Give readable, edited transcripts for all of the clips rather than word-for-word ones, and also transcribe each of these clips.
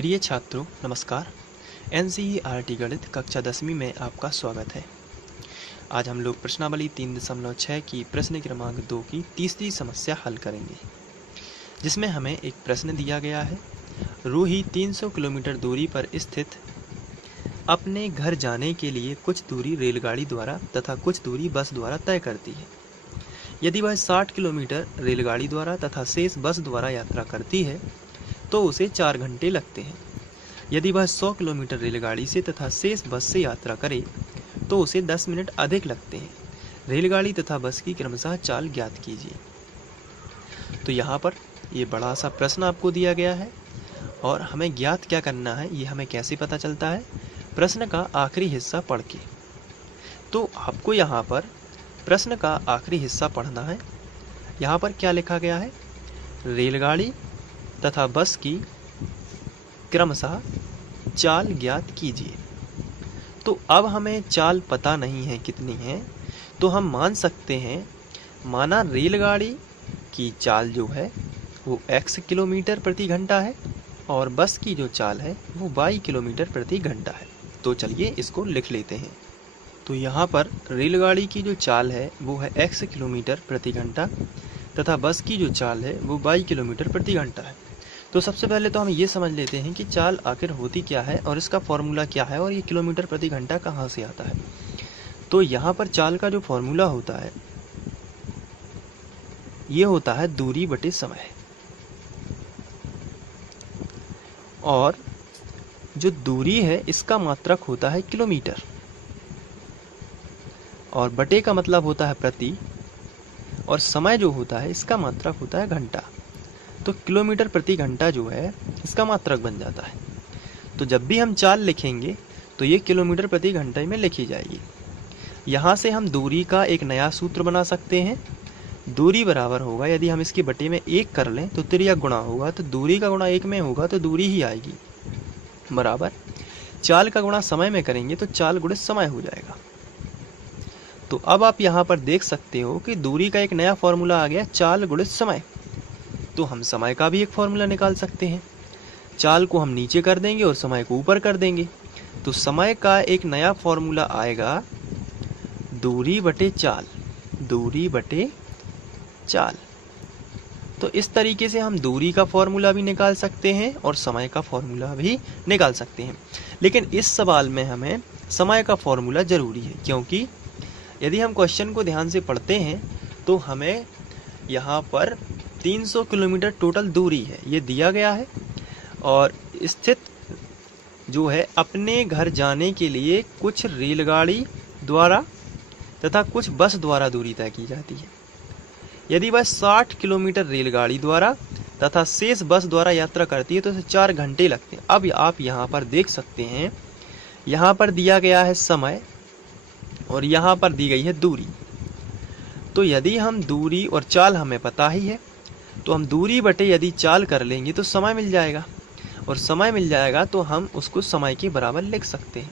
प्रिय छात्रों नमस्कार। एनसीईआरटी गणित कक्षा 10वीं में आपका स्वागत है। आज हम लोग प्रश्नावली 3.6 की प्रश्न क्रमांक 2 की तीसरी समस्या हल करेंगे, जिसमें हमें एक प्रश्न दिया गया है। रूही 300 किलोमीटर दूरी पर स्थित अपने घर जाने के लिए कुछ दूरी रेलगाड़ी द्वारा तथा कुछ दूरी बस द्वारा तय करती है। यदि वह 60 किलोमीटर रेलगाड़ी द्वारा तथा शेष बस द्वारा यात्रा करती है तो उसे 4 घंटे लगते हैं। यदि वह 100 किलोमीटर रेलगाड़ी से तथा शेष बस से यात्रा करे तो उसे 10 मिनट अधिक लगते हैं। रेलगाड़ी तथा बस की क्रमशः चाल ज्ञात कीजिए। तो यहाँ पर ये बड़ा सा प्रश्न आपको दिया गया है और हमें ज्ञात क्या करना है, ये हमें कैसे पता चलता है? प्रश्न का आखिरी हिस्सा पढ़ के। तो आपको यहाँ पर प्रश्न का आखिरी हिस्सा पढ़ना है। यहाँ पर क्या लिखा गया है? रेलगाड़ी तथा बस की क्रमशः चाल ज्ञात कीजिए। तो अब हमें चाल पता नहीं है कितनी है, तो हम मान सकते हैं, माना रेलगाड़ी की चाल जो है वो x किलोमीटर प्रति घंटा है और बस की जो चाल है वो y किलोमीटर प्रति घंटा है। तो चलिए इसको लिख लेते हैं। तो यहाँ पर रेलगाड़ी की जो चाल है वो है x किलोमीटर प्रति घंटा तथा बस की जो चाल है वो y किलोमीटर प्रति घंटा है। तो सबसे पहले तो हम ये समझ लेते हैं कि चाल आखिर होती क्या है और इसका फॉर्मूला क्या है और ये किलोमीटर प्रति घंटा कहाँ से आता है। तो यहाँ पर चाल का जो फॉर्मूला होता है ये होता है दूरी बटे समय, और जो दूरी है इसका मात्रक होता है किलोमीटर और बटे का मतलब होता है प्रति, और समय जो होता है इसका मात्रक होता है घंटा। तो किलोमीटर प्रति घंटा जो है इसका मात्रक बन जाता है। तो जब भी हम चाल लिखेंगे तो ये किलोमीटर प्रति घंटे में लिखी जाएगी। यहाँ से हम दूरी का एक नया सूत्र बना सकते हैं। दूरी बराबर होगा, यदि हम इसके बटे में 1 कर लें तो त्रिया गुणा होगा, तो दूरी का गुणा 1 में होगा तो दूरी ही आएगी, बराबर चाल का गुणा समय में करेंगे तो चाल गुणित समय हो जाएगा। तो अब आप यहाँ पर देख सकते हो कि दूरी का एक नया फॉर्मूला आ गया, चाल गुणित समय। तो हम समय का भी एक फॉर्मूला निकाल सकते हैं। चाल को हम नीचे कर देंगे और समय को ऊपर कर देंगे। तो समय का एक नया फॉर्मूला आएगा दूरी बटे चाल, दूरी बटे चाल। तो इस तरीके से हम दूरी का फॉर्मूला भी निकाल सकते हैं और समय का फॉर्मूला भी निकाल सकते हैं। लेकिन इस सवाल में हमें समय का फॉर्मूला जरूरी है, क्योंकि यदि हम क्वेश्चन को ध्यान से पढ़ते हैं तो हमें यहाँ पर 300 किलोमीटर टोटल दूरी है ये दिया गया है, और स्थित जो है अपने घर जाने के लिए कुछ रेलगाड़ी द्वारा तथा कुछ बस द्वारा दूरी तय की जाती है। यदि वह 60 किलोमीटर रेलगाड़ी द्वारा तथा शेष बस द्वारा यात्रा करती है तो उसे 4 घंटे लगते हैं। अब आप यहाँ पर देख सकते हैं, यहाँ पर दिया गया है समय और यहाँ पर दी गई है दूरी। तो यदि हम दूरी और चाल हमें पता ही है तो हम दूरी बटे यदि चाल कर लेंगे तो समय मिल जाएगा, और समय मिल जाएगा तो हम उसको समय के बराबर लिख सकते हैं।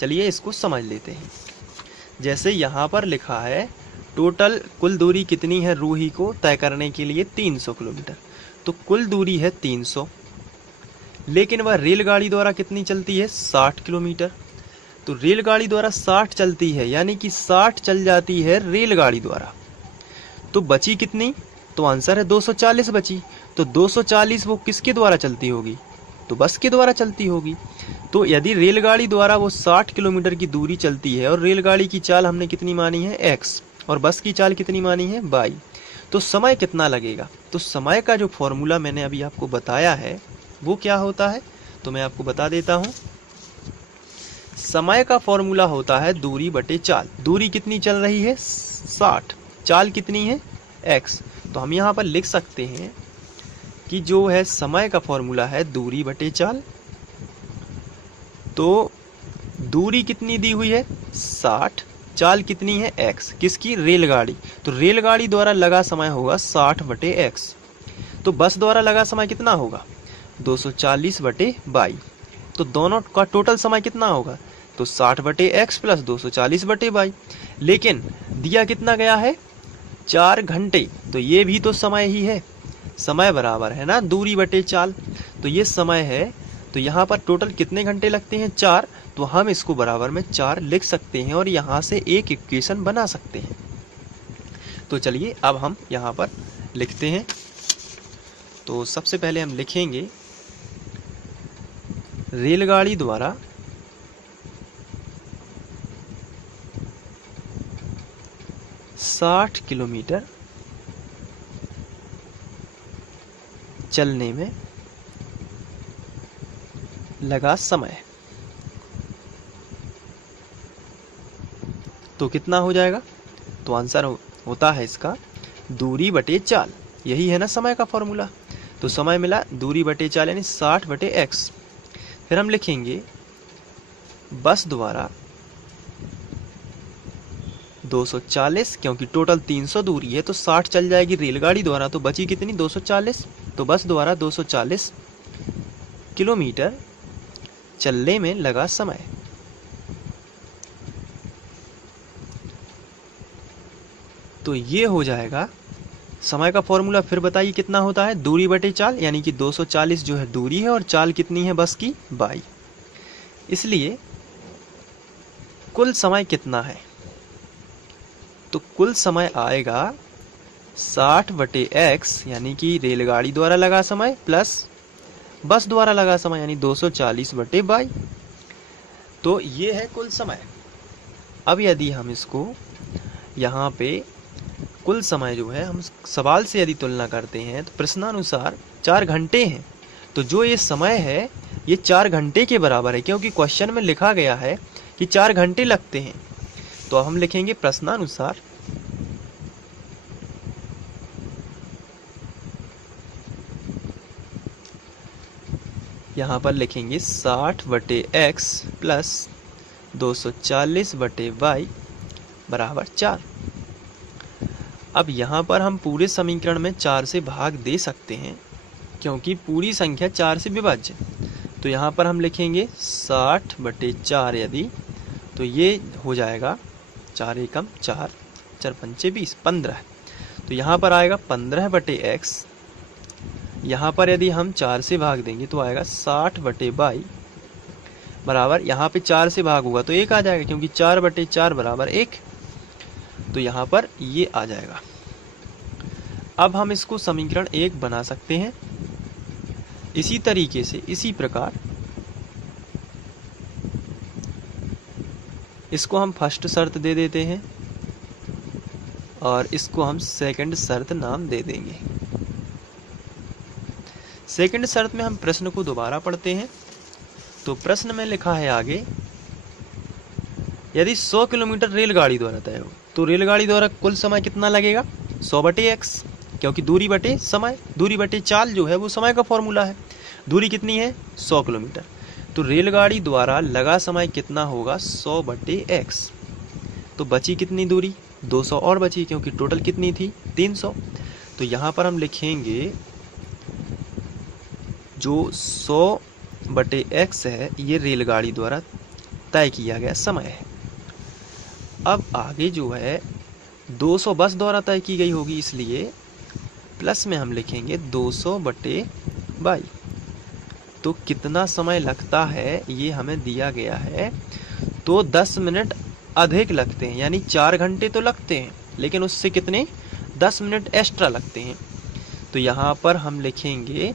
चलिए इसको समझ लेते हैं। जैसे यहाँ पर लिखा है टोटल कुल दूरी कितनी है रूही को तय करने के लिए 300 किलोमीटर, तो कुल दूरी है 300, लेकिन वह रेलगाड़ी द्वारा कितनी चलती है 60 किलोमीटर। तो रेलगाड़ी द्वारा 60 चलती है, यानी कि 60 चल जाती है रेलगाड़ी द्वारा। तो बची कितनी? तो आंसर है 240 बची। तो 240 वो किसके द्वारा चलती होगी? तो बस के द्वारा चलती होगी। तो यदि रेलगाड़ी द्वारा वो 60 किलोमीटर की दूरी चलती है और रेलगाड़ी की चाल हमने कितनी मानी है x, और बस की चाल कितनी मानी है y, तो समय कितना लगेगा? तो समय का जो फॉर्मूला मैंने अभी आपको बताया है वो क्या होता है, तो मैं आपको बता देता हूँ। समय का फॉर्मूला होता है दूरी बटे चाल। दूरी कितनी चल रही है 60, चाल कितनी है x। तो हम यहाँ पर लिख सकते हैं कि जो है समय का फॉर्मूला है दूरी बटे चाल। तो दूरी कितनी दी हुई है 60, चाल कितनी है x, किसकी? रेलगाड़ी। तो रेलगाड़ी द्वारा लगा समय होगा 60 बटे x। तो बस द्वारा लगा समय कितना होगा 240 बटे y। तो दोनों का टोटल समय कितना होगा? तो 60 बटे x प्लस 240 बटे y। लेकिन दिया कितना गया है 4 घंटे, तो ये भी तो समय ही है। समय बराबर है ना दूरी बटे चाल। तो ये समय है तो यहाँ पर टोटल कितने घंटे लगते हैं 4, तो हम इसको बराबर में 4 लिख सकते हैं और यहाँ से एक इक्वेशन बना सकते हैं। तो चलिए अब हम यहाँ पर लिखते हैं। तो सबसे पहले हम लिखेंगे रेलगाड़ी द्वारा साठ किलोमीटर चलने में लगा समय। तो कितना हो जाएगा? तो आंसर होता है इसका दूरी बटे चाल। यही है ना समय का फॉर्मूला। तो समय मिला दूरी बटे चाल यानी 60 बटे x। फिर हम लिखेंगे बस द्वारा 240, क्योंकि टोटल 300 दूरी है तो 60 चल जाएगी रेलगाड़ी द्वारा, तो बची कितनी 240। तो बस द्वारा 240 किलोमीटर चलने में लगा समय। तो ये हो जाएगा समय का फॉर्मूला। फिर बताइए कितना होता है? दूरी बटे चाल, यानी कि 240 जो है दूरी है और चाल कितनी है बस की 22। इसलिए कुल समय कितना है? तो कुल समय आएगा 60 बटे x यानी कि रेलगाड़ी द्वारा लगा समय प्लस बस द्वारा लगा समय यानी 240 बटे 22। तो ये है कुल समय। अब यदि हम इसको यहाँ पे कुल समय जो है हम सवाल से यदि तुलना करते हैं तो प्रश्नानुसार 4 घंटे हैं, तो जो ये समय है ये 4 घंटे के बराबर है, क्योंकि क्वेश्चन में लिखा गया है कि 4 घंटे लगते हैं। तो हम लिखेंगे प्रश्नानुसार यहाँ पर लिखेंगे 60 बटे x प्लस 240 बटे y बराबर 4। अब यहाँ पर हम पूरे समीकरण में 4 से भाग दे सकते हैं, क्योंकि पूरी संख्या 4 से विभाज्य। तो यहाँ पर हम लिखेंगे 60 बटे 4 यदि, तो ये हो जाएगा 4 एकम 4, 4 पंचे 20, 15। तो यहाँ पर आएगा 15 बटे x। यहाँ पर यदि हम 4 से भाग देंगे तो आएगा 60 बटे 22 बराबर, यहाँ पे 4 से भाग होगा तो 1 आ जाएगा, क्योंकि 4 बटे 4 बराबर 1। तो यहाँ पर ये आ जाएगा। अब हम इसको समीकरण 1 बना सकते हैं। इसी तरीके से इसी प्रकार इसको हम फर्स्ट शर्त दे देते हैं और इसको हम सेकंड शर्त नाम दे देंगे। सेकंड शर्त में हम प्रश्न को दोबारा पढ़ते हैं। तो प्रश्न में लिखा है आगे, यदि 100 किलोमीटर रेलगाड़ी द्वारा तय हो तो रेलगाड़ी द्वारा कुल समय कितना लगेगा? 100 बटे x, क्योंकि दूरी बटे समय, दूरी बटे चाल जो है वो समय का फॉर्मूला है। दूरी कितनी है? 100 किलोमीटर। तो रेलगाड़ी द्वारा लगा समय कितना होगा? 100 बटे x। तो बची कितनी दूरी? 200 और बची, क्योंकि टोटल कितनी थी? 300। तो यहाँ पर हम लिखेंगे जो 100 बटे x है ये रेलगाड़ी द्वारा तय किया गया समय है। अब आगे जो है 200 बस द्वारा तय की गई होगी, इसलिए प्लस में हम लिखेंगे 200 बटे 22। तो कितना समय लगता है ये हमें दिया गया है। तो 10 मिनट अधिक लगते हैं, यानी 4 घंटे तो लगते हैं, लेकिन उससे कितने 10 मिनट एक्स्ट्रा लगते हैं। तो यहाँ पर हम लिखेंगे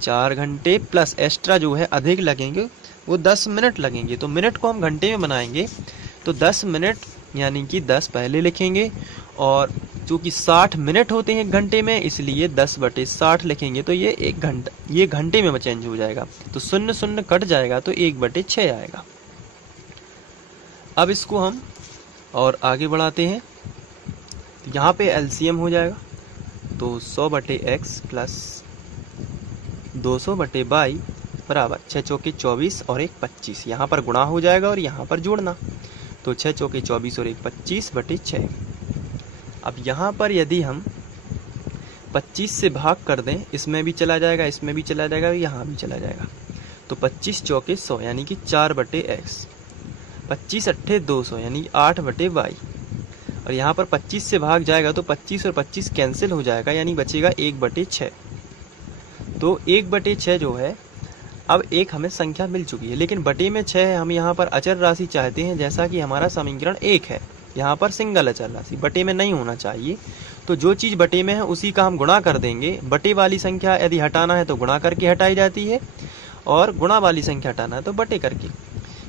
4 घंटे प्लस एक्स्ट्रा जो है अधिक लगेंगे वो 10 मिनट लगेंगे। तो मिनट को हम घंटे में बनाएंगे, तो 10 मिनट यानी कि 10 पहले लिखेंगे, और चूँकि 60 मिनट होते हैं 1 घंटे में, इसलिए 10 बटे 60 लिखेंगे। तो ये 1 घंटा, ये घंटे में चेंज हो जाएगा, तो 0 0 कट जाएगा तो 1 बटे 6 आएगा। अब इसको हम और आगे बढ़ाते हैं। यहाँ पे एलसीएम हो जाएगा, तो 100 बटे x प्लस 200 बटे 22 बराबर 6 चौके 24 और 1 25। यहाँ पर गुणा हो जाएगा और यहाँ पर जोड़ना, तो 6 चौके 24 और 1 25 बटे 6। अब यहाँ पर यदि हम 25 से भाग कर दें, इसमें भी चला जाएगा, इसमें भी चला जाएगा, यहाँ भी चला जाएगा, तो 25 चौके 100 यानी कि 4 बटे x। 25 अट्ठे 200 यानी 8 बटे 22, और यहाँ पर 25 से भाग जाएगा तो 25 और 25 कैंसिल हो जाएगा, यानी बचेगा 1 बटे 6। तो 1 बटे 6 जो है अब एक हमें संख्या मिल चुकी है, लेकिन बटे में 6 है, हम यहाँ पर अचर राशि चाहते हैं, जैसा कि हमारा समीकरण 1 है। यहाँ पर सिंगल अचर राशि बटे में नहीं होना चाहिए, तो जो चीज़ बटे में है उसी का हम गुणा कर देंगे। बटे वाली संख्या यदि हटाना है तो गुणा करके हटाई जाती है, और गुणा वाली संख्या हटाना है तो बटे करके।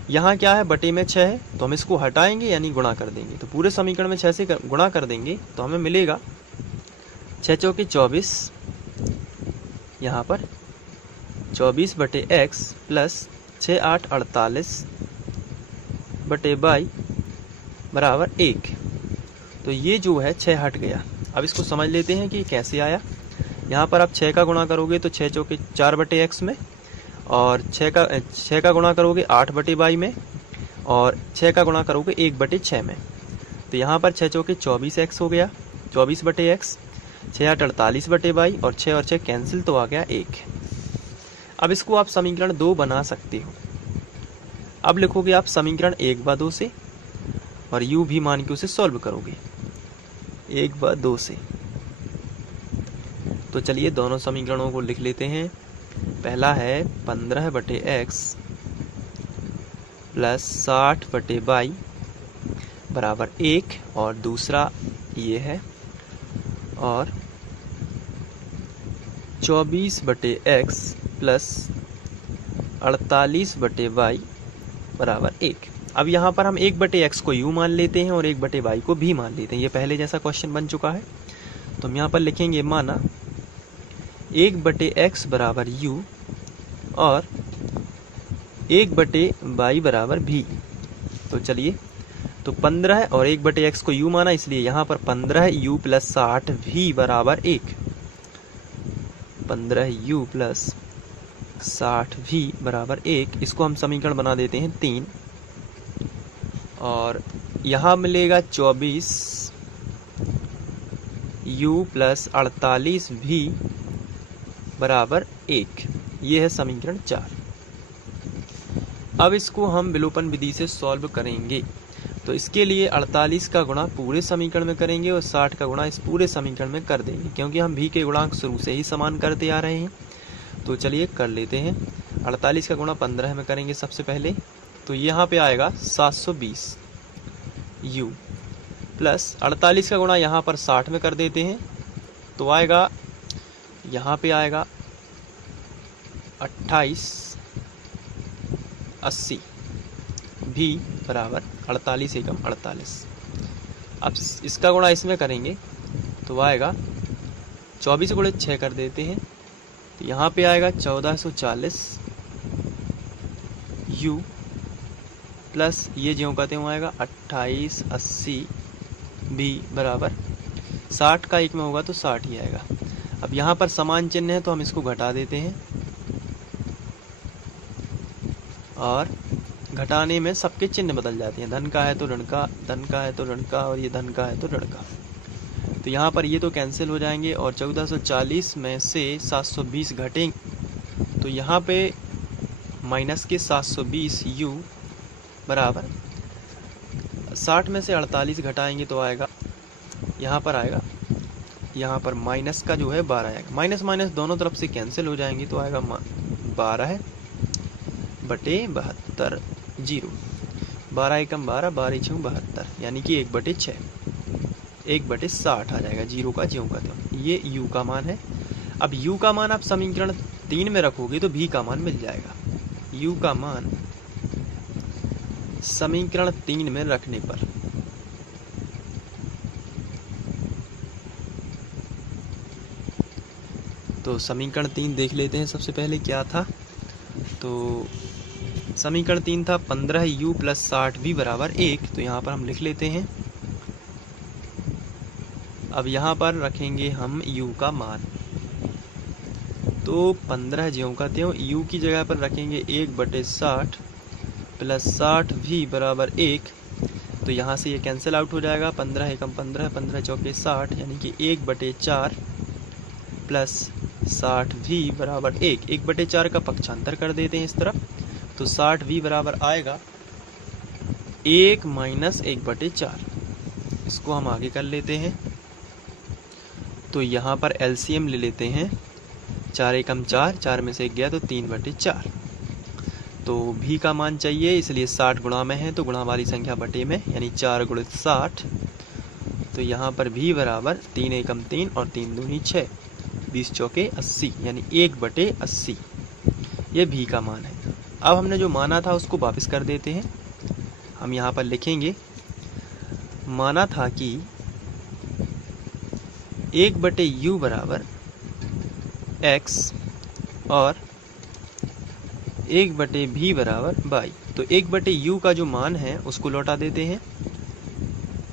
यहाँ क्या है, बटे में 6 है तो हम इसको हटाएंगे यानी गुणा कर देंगे, तो पूरे समीकरण में 6 से गुणा कर देंगे तो हमें मिलेगा 6 चौके 24, यहाँ पर 24 बटे x प्लस 6 8 48 बटे बाई बराबर 1। तो ये जो है 6 हट गया। अब इसको समझ लेते हैं कि कैसे आया। यहाँ पर आप 6 का गुणा करोगे तो 6 चौके 4 बटे x में, और 6 का गुणा करोगे 8 बटे बाई में, और 6 का गुणा करोगे 1 बटे 6 में। तो यहाँ पर 6 चौके 24x हो गया, 24 बटे x, 6 8 48 बटे बाई, और 6 और 6 कैंसिल तो आ गया 1। अब इसको आप समीकरण 2 बना सकते हो। अब लिखोगे आप समीकरण 1/2 से, और u भी मान के उसे सॉल्व करोगे 1/2 से। तो चलिए दोनों समीकरणों को लिख लेते हैं। पहला है 15 बटे x प्लस 60 बटे बाई बराबर 1, और दूसरा ये है, और 24 बटे x प्लस 48 बटे y बराबर 1। अब यहाँ पर हम 1 बटे x को u मान लेते हैं और 1 बटे y को भी मान लेते हैं। ये पहले जैसा क्वेश्चन बन चुका है, तो हम यहाँ पर लिखेंगे माना 1 बटे x बराबर u और 1 बटे y बराबर v। तो चलिए, तो 15 और 1 बटे x को u माना, इसलिए यहाँ पर 15u प्लस 60v बराबर 1। 15u प्लस 60v बराबर 1, इसको हम समीकरण बना देते हैं 3, और यहाँ मिलेगा 24u प्लस 48v बराबर 1। ये है समीकरण 4। अब इसको हम विलोपन विधि से सॉल्व करेंगे। तो इसके लिए 48 का गुणा पूरे समीकरण में करेंगे और 60 का गुणा इस पूरे समीकरण में कर देंगे, क्योंकि हम v के गुणांक शुरू से ही समान करते आ रहे हैं। तो चलिए कर लेते हैं। 48 का गुणा 15 में करेंगे सबसे पहले, तो यहाँ पे आएगा 720 u प्लस 48 का गुणा यहाँ पर 60 में कर देते हैं, तो आएगा यहाँ पे आएगा 2880 v बराबर 48 एकम 48। अब इसका गुणा इसमें करेंगे तो आएगा 24 गुणे 6 कर देते हैं, तो यहाँ पे आएगा 1440 u प्लस ये ज्यों कहते हुए आएगा 2880 v बराबर 60 का 1 में होगा तो 60 ही आएगा। अब यहाँ पर समान चिन्ह है तो हम इसको घटा देते हैं, और घटाने में सबके चिन्ह बदल जाते हैं। धन का है तो ऋण का, धन का है तो ऋण का, और ये धन का है तो ऋण का। तो यहाँ पर ये तो कैंसिल हो जाएंगे, और 1440 में से 720 घटेंगे तो यहाँ पे माइनस के 720 u बराबर 60 में से 48 घटाएंगे तो आएगा यहाँ पर आएगा, यहाँ पर माइनस का जो है 12 आएगा। माइनस माइनस दोनों तरफ से कैंसिल हो जाएंगे तो आएगा 12 बटे 72 जीरो। 12 एकम 12, 12 छः 72, यानी कि 1 बटे 6, 1 बटे 60 आ जाएगा। जीरो का ज्यों का त्यों। ये u का मान है। अब u का मान आप समीकरण 3 में रखोगे तो v का मान मिल जाएगा। u का मान समीकरण 3 में रखने पर तो समीकरण 3 देख लेते हैं सबसे पहले क्या था। तो समीकरण 3 था 15u प्लस 60v बराबर 1। तो यहाँ पर हम लिख लेते हैं। अब यहाँ पर रखेंगे हम u का मान, तो 15 ज्यों का त्यों u की जगह पर रखेंगे 1 बटे 60 प्लस 60v बराबर 1। तो यहाँ से ये कैंसिल आउट हो जाएगा। 15 एकम 15, 15 चौके 60, यानी कि 1 बटे 4 प्लस 60v बराबर 1। 1 बटे 4 का पक्षांतर कर देते हैं इस तरफ, तो 60v बराबर आएगा 1 माइनस 1 बटे 4। इसको हम आगे कर लेते हैं। तो यहाँ पर एलसीएम ले लेते हैं। 4 एकम 4, 4 में से 1 गया तो 3 बटे 4। तो भी का मान चाहिए, इसलिए 60 गुणा में है तो गुणा वाली संख्या बटे में, यानी 4 गुणित 60। तो यहाँ पर भी बराबर 3 एकम 3 और 3 दूनी 6, 20 चौके 80, यानी 1/80 ये भी का मान है। अब हमने जो माना था उसको वापस कर देते हैं। हम यहाँ पर लिखेंगे, माना था कि 1/u बराबर x और 1/v बराबर y। तो 1/u का जो मान है उसको लौटा देते हैं।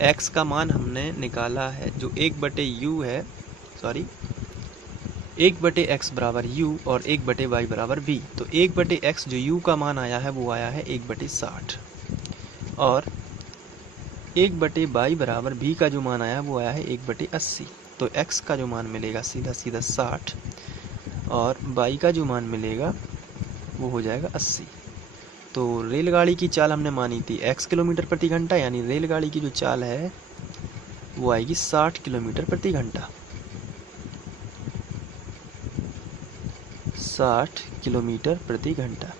x का मान हमने निकाला है जो 1/u है, 1/x बराबर u और 1/y बराबर v। तो 1/x जो u का मान आया है वो आया है 1/60 और 1/y बराबर v का जो मान आया वो आया है 1/80। तो x का जो मान मिलेगा सीधा सीधा 60 और y का जो मान मिलेगा वो हो जाएगा 80। तो रेलगाड़ी की चाल हमने मानी थी x किलोमीटर प्रति घंटा, यानी रेलगाड़ी की जो चाल है वो आएगी 60 किलोमीटर प्रति घंटा, 60 किलोमीटर प्रति घंटा,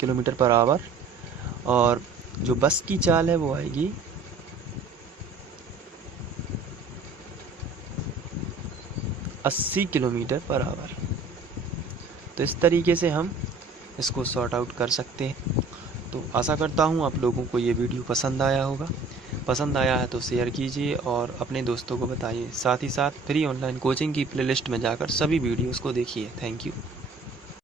किलोमीटर पर आवर। और जो बस की चाल है वो आएगी 80 किलोमीटर पर आवर। तो इस तरीके से हम इसको सॉर्ट आउट कर सकते हैं। तो आशा करता हूँ आप लोगों को ये वीडियो पसंद आया होगा। पसंद आया है तो शेयर कीजिए और अपने दोस्तों को बताइए। साथ ही साथ फ्री ऑनलाइन कोचिंग की प्लेलिस्ट में जाकर सभी वीडियोस को देखिए। Thank you.